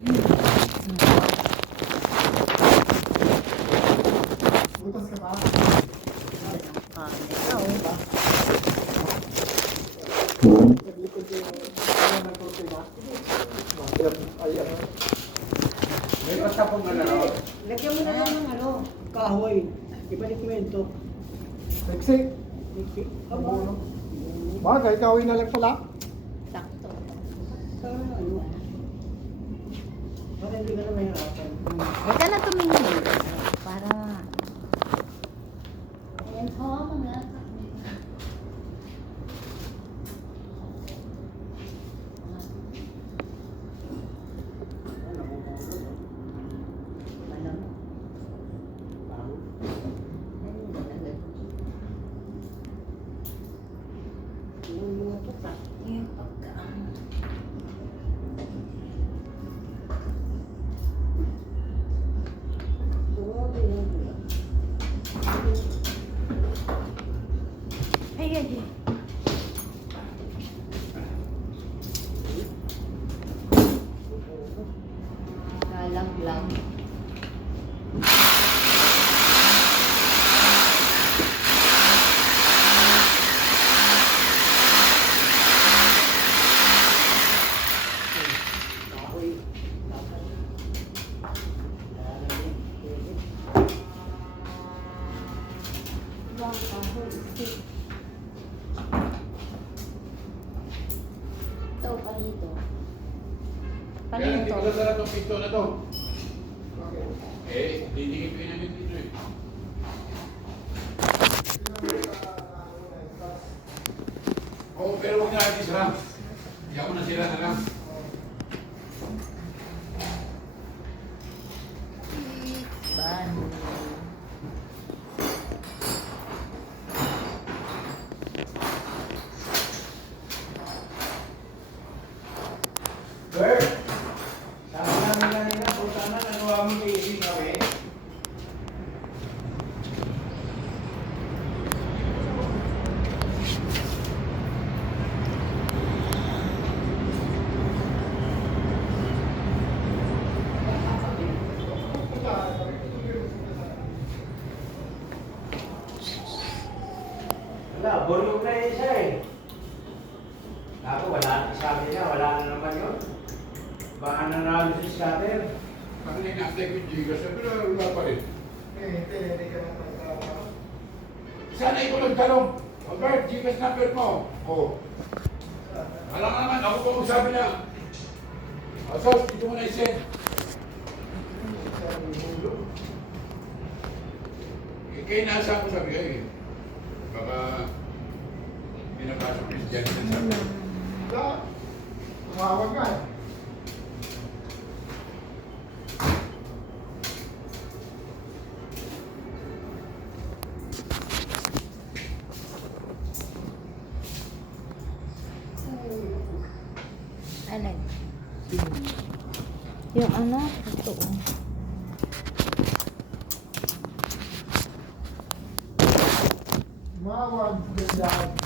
Butas ka pa? Ikaw ba? May basta pong ano. Lagyan mo na lang ng ano, kahoy. Ibalik mo yun to. Sexy. Aba. Bagay, kawin na lang pala. Sakto. Sa ano? Para hindi ka na mahirapan. Huwag ka na tumingin. Para... Ayan po, mga... Yung mga tuta. Yung pagkaan. Grabe yan. Ay, ay, ay. Lalaglag. Kahoy. Dapat. Ibang kahoy. Ito, palito. Kaya hindi Palito. ko nasara itong pinto na to. Eh, didikit ko yun dito eh. Oo, pero huwag na natin sira. Hindi ako nasira na lang. Ban. Bert! Sabi namin kanina, kung sana nagawa mo yung AC kami. Wala, buryog na yun siya eh. Ako, wala, sabi niya, wala na naman yun. Baka nanalo si scatter. Ako na ina-apply ko yung Gcash, pero wala pa rin. Sana ikaw nagtanong. Albert, Gcash number mo. Oo. Alam ka naman, ako pa magsabi na. Asas, dito mo na i-send. Kaya nasa ko sabi kayo eh. Baka pinapasok yung dyan sa sabi. Tumawag ka. Alin? Yung ano? Ito. Tumawag. Ganda.